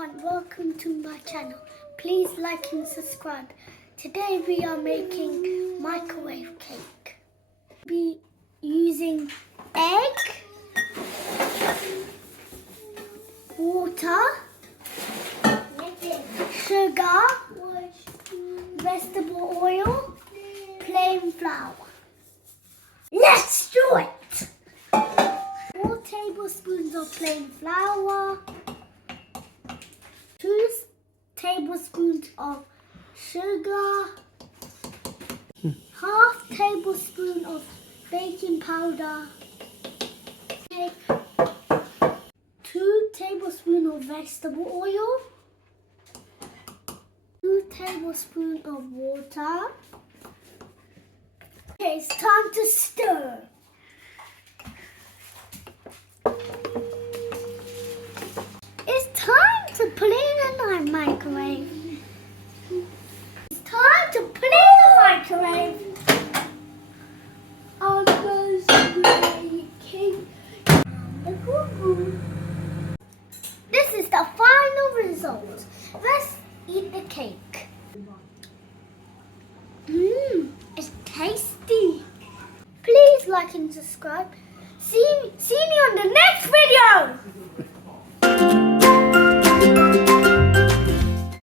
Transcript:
everyone, welcome to my channel. Please like and subscribe. Today we are making microwave cake. Be using egg, water, sugar, vegetable oil, plain flour. Let's do it! 4 tablespoons of plain flour, 2 tablespoons of sugar, half tablespoon of baking powder, 2 tablespoons of vegetable oil, 2 tablespoons of water. Okay, it's time to stir. It's time to put it in the microwave. It's time to put it in the microwave. I'm going to cake. This is the final result. Let's eat the cake. It's tasty. Please like and subscribe. See me on the next video.